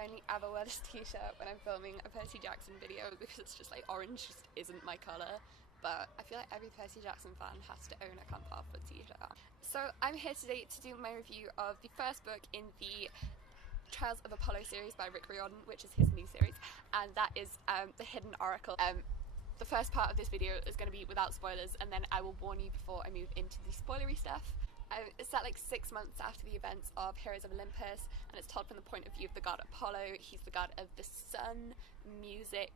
I only ever wear this t-shirt when I'm filming a Percy Jackson video because it's just like orange just isn't my colour. But I feel like every Percy Jackson fan has to own a Camp Half-Blood t-shirt. So I'm here today to do my review of the first book in the Trials of Apollo series by Rick Riordan, which is his new series, and that is The Hidden Oracle. The first part of this video is going to be without spoilers, and then I will warn you before I move into the spoilery stuff. It's set like 6 months after the events of Heroes of Olympus, and it's told from the point of view of the god Apollo. He's the god of the sun, music,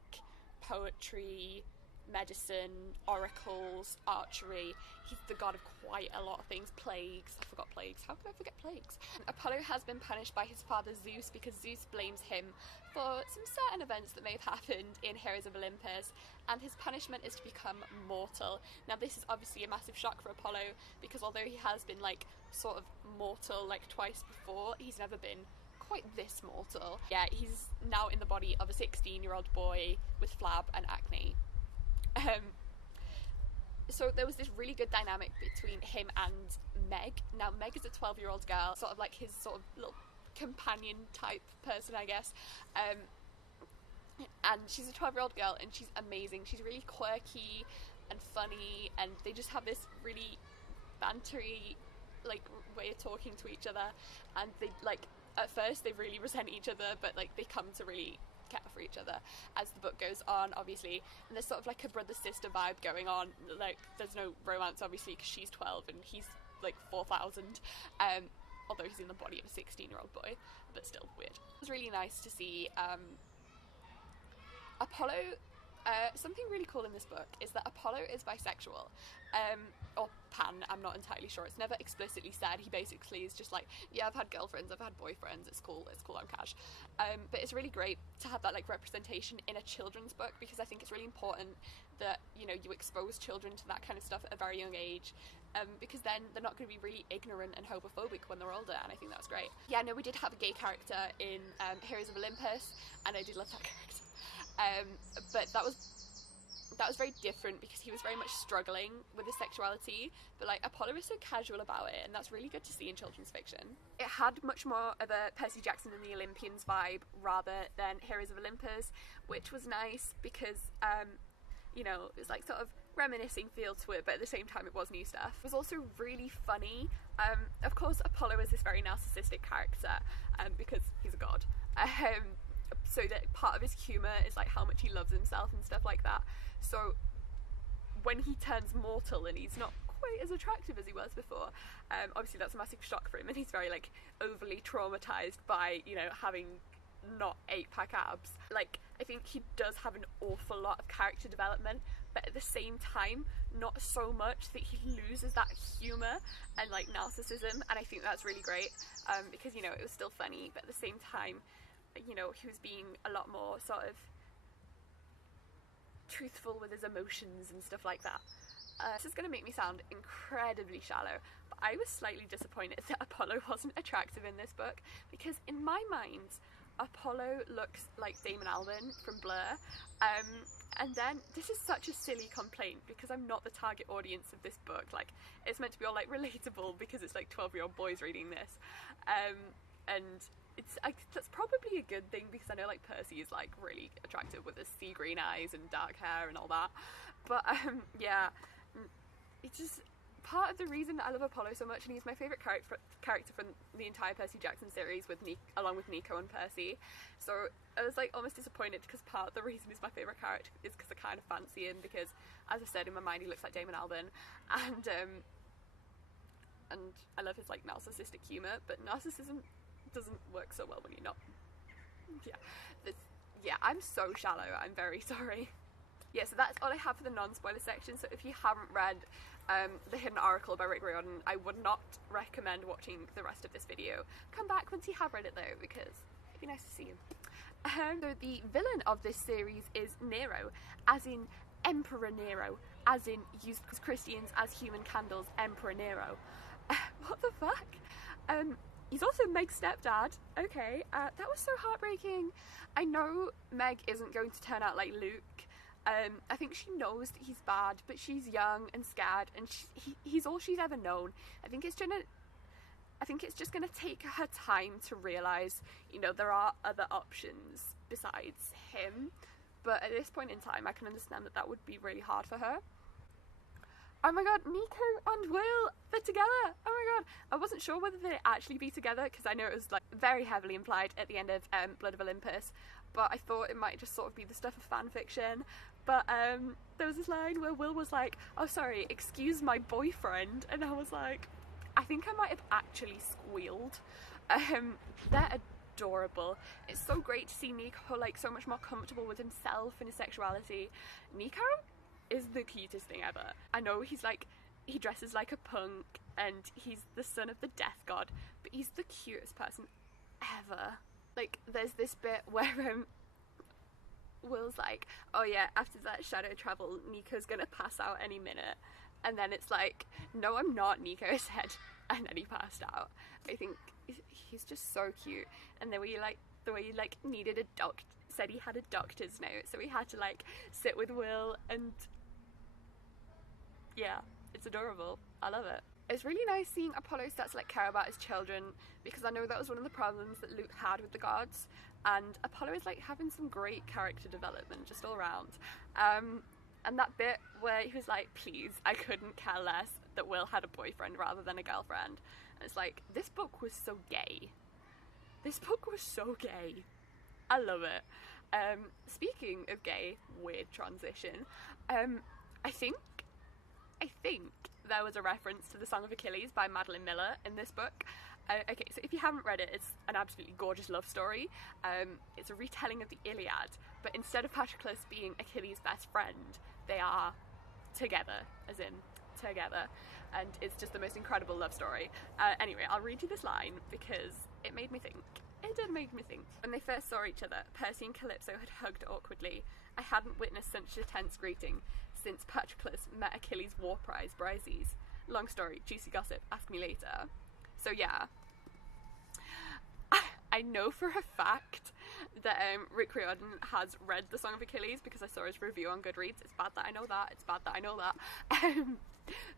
poetry, medicine, oracles, archery. He's the god of quite a lot of things. Plagues. I forgot plagues. How could I forget plagues? Apollo has been punished by his father Zeus because Zeus blames him for some certain events that may have happened in Heroes of Olympus, and his punishment is to become mortal. Now this is obviously a massive shock for Apollo because although he has been like sort of mortal like twice before, he's never been quite this mortal. Yeah, he's now in the body of a 16-year-old boy with flab and acne. So there was this really good dynamic between him and Meg. Now Meg is a 12-year-old girl, sort of like his sort of little companion type person, I guess. And she's a 12-year-old girl and she's amazing. She's really quirky and funny, and they just have this really bantery like way of talking to each other, and they like at first they really resent each other, but like they come to really care for each other as the book goes on, obviously. And there's sort of like a brother-sister vibe going on. Like there's no romance obviously because she's 12 and he's like 4,000, although he's in the body of a 16-year-old boy, but still weird. It was really nice to see Apollo. Something really cool in this book is that Apollo is bisexual, or pan, I'm not entirely sure. It's never explicitly said. He basically is just like, yeah, I've had girlfriends, I've had boyfriends, it's cool, I'm cash. But it's really great to have that like representation in a children's book, because I think it's really important that, you know, you expose children to that kind of stuff at a very young age, because then they're not going to be really ignorant and homophobic when they're older, and I think that's great. Yeah, no, we did have a gay character in Heroes of Olympus, and I did love that character. But that was very different because he was very much struggling with his sexuality, but like Apollo is so casual about it, and that's really good to see in children's fiction. It had much more of a Percy Jackson and the Olympians vibe rather than Heroes of Olympus, which was nice because you know, it was like sort of reminiscing feel to it, but at the same time it was new stuff. It was also really funny. Of course Apollo is this very narcissistic character because he's a god. So that part of his humour is like how much he loves himself and stuff like that. So when he turns mortal and he's not quite as attractive as he was before, obviously that's a massive shock for him, and he's very like overly traumatised by, you know, having not 8-pack abs. Like I think he does have an awful lot of character development, but at the same time not so much that he loses that humour and like narcissism, and I think that's really great, because, you know, it was still funny, but at the same time, you know, he was being a lot more sort of truthful with his emotions and stuff like that. This is going to make me sound incredibly shallow, but I was slightly disappointed that Apollo wasn't attractive in this book, because in my mind Apollo looks like Damon Albarn from Blur, and then this is such a silly complaint because I'm not the target audience of this book. Like it's meant to be all like relatable because it's like 12-year-old boys reading this, and that's probably a good thing because I know like Percy is like really attractive with his sea green eyes and dark hair and all that, but yeah, it's just part of the reason I love Apollo so much, and he's my favourite character from the entire Percy Jackson series along with Nico and Percy. So I was like almost disappointed because part of the reason he's my favourite character is because I kind of fancy him, because as I said, in my mind he looks like Damon Albarn, and I love his like narcissistic humour, but narcissism doesn't work so well when you're not. Yeah, I'm so shallow, I'm very sorry. Yeah, so that's all I have for the non-spoiler section. So if you haven't read The Hidden Oracle by Rick Riordan, I would not recommend watching the rest of this video. Come back once you have read it though, because it'd be nice to see you. So the villain of this series is Nero, as in Emperor Nero, as in used Christians as human candles, Emperor Nero. What the fuck? He's also Meg's stepdad. Okay, that was so heartbreaking. I know Meg isn't going to turn out like Luke. I think she knows that he's bad, but she's young and scared, and he's all she's ever known. I think it's gonna I think it's just going to take her time to realise, you know, there are other options besides him. But at this point in time, I can understand that that would be really hard for her. Oh my god, Nico and Will, they're together! Oh my god! I wasn't sure whether they'd actually be together, because I know it was like very heavily implied at the end of Blood of Olympus, but I thought it might just sort of be the stuff of fan fiction. But there was this line where Will was like, oh sorry, excuse my boyfriend, and I was like, I think I might have actually squealed. They're adorable. It's so great to see Nico like so much more comfortable with himself and his sexuality. Nico is the cutest thing ever. I know he's like, he dresses like a punk and he's the son of the death god, but he's the cutest person ever. Like, there's this bit where Will's like, oh yeah, after that shadow travel, Nico's gonna pass out any minute. And then it's like, no I'm not, Nico said. And then he passed out. I think he's just so cute. And the way he like needed a doctor, said he had a doctor's note, so he had to like sit with Will, and yeah, it's adorable. I love it. It's really nice seeing Apollo start to like care about his children, because I know that was one of the problems that Luke had with the gods, and Apollo is like having some great character development just all around. And that bit where he was like, please, I couldn't care less that Will had a boyfriend rather than a girlfriend. And it's like, this book was so gay. This book was so gay. I love it. Speaking of gay, weird transition, I think there was a reference to the Song of Achilles by Madeline Miller in this book. Okay, so if you haven't read it, it's an absolutely gorgeous love story. It's a retelling of the Iliad, but instead of Patroclus being Achilles' best friend, they are together, as in together, and it's just the most incredible love story. Anyway, I'll read you this line because it made me think. It did make me think. When they first saw each other, Percy and Calypso had hugged awkwardly. I hadn't witnessed such a tense greeting since Patroclus met Achilles' war prize, Brises. Long story, juicy gossip, ask me later. So yeah, I know for a fact that Rick Riordan has read the Song of Achilles because I saw his review on Goodreads. It's bad that I know that. It's bad that I know that.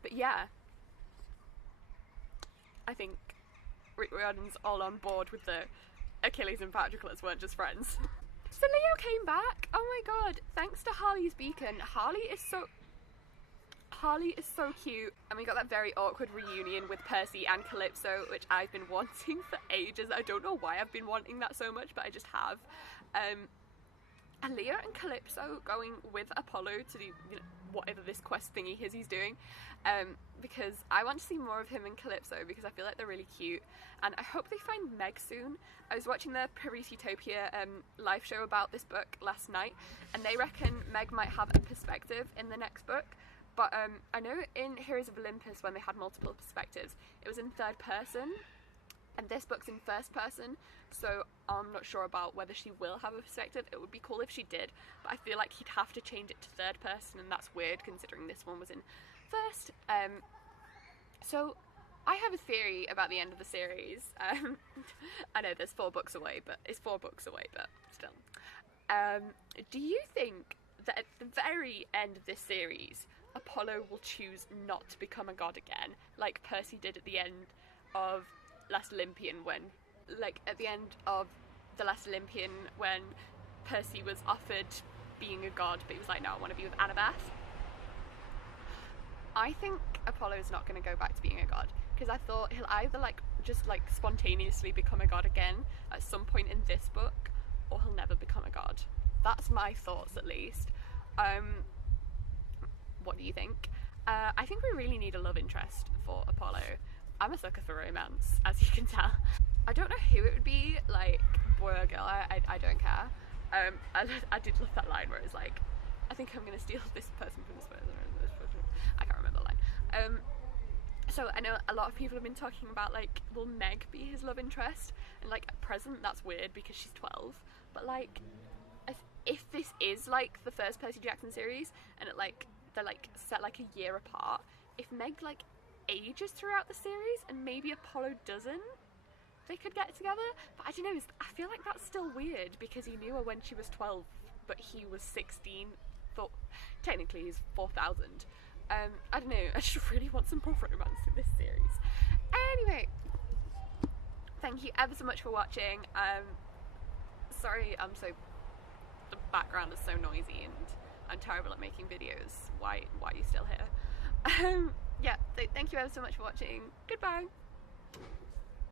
But yeah, I think Rick Riordan's all on board with the Achilles and Patroclus weren't just friends. So Leo came back. Oh my god, thanks to Harley's Beacon. Harley is so cute, and we got that very awkward reunion with Percy and Calypso, which I've been wanting for ages. I don't know why I've been wanting that so much, but I just have. And Leo and Calypso going with Apollo to do, you know, whatever this quest thingy is he's doing, because I want to see more of him and Calypso, because I feel like they're really cute, and I hope they find Meg soon. I was watching the Paris Utopia live show about this book last night, and they reckon Meg might have a perspective in the next book. But I know in Heroes of Olympus, when they had multiple perspectives, it was in third person, and this book's in first person, so I'm not sure about whether she will have a perspective. It would be cool if she did, but I feel like he'd have to change it to third person, and that's weird considering this one was in first. So I have a theory about the end of the series. I know there's 4 books away, but it's 4 books away, but still. Do you think that at the very end of this series, Apollo will choose not to become a god again, like Percy did at the end of Last Olympian, when, like, at the end of the Last Olympian, when Percy was offered being a god, but he was like, no, I want to be with Annabeth. I think Apollo is not going to go back to being a god, because I thought he'll either, like, just, like, spontaneously become a god again at some point in this book, or he'll never become a god. That's my thoughts, at least. What do you think? I think we really need a love interest for Apollo. I'm a sucker for romance, as you can tell. I don't know who it would be, like, boy or girl, I don't care. I did love that line where it's like, I think I'm going to steal this person from this person. I can't remember the line. So I know a lot of people have been talking about, like, will Meg be his love interest? And, like, at present, that's weird because she's 12. But, like, if this is, like, the first Percy Jackson series, and it, like, they're, like, set, like, a year apart, if Meg, like, ages throughout the series and maybe Apollo doesn't, they could get together. But I don't know, I feel like that's still weird because he knew her when she was 12 but he was 16. Thought technically he's 4,000. I don't know, I just really want some more romance in this series. Anyway, thank you ever so much for watching. Sorry, the background is so noisy and I'm terrible at making videos. Why are you still here? Yeah, so thank you ever so much for watching. Goodbye.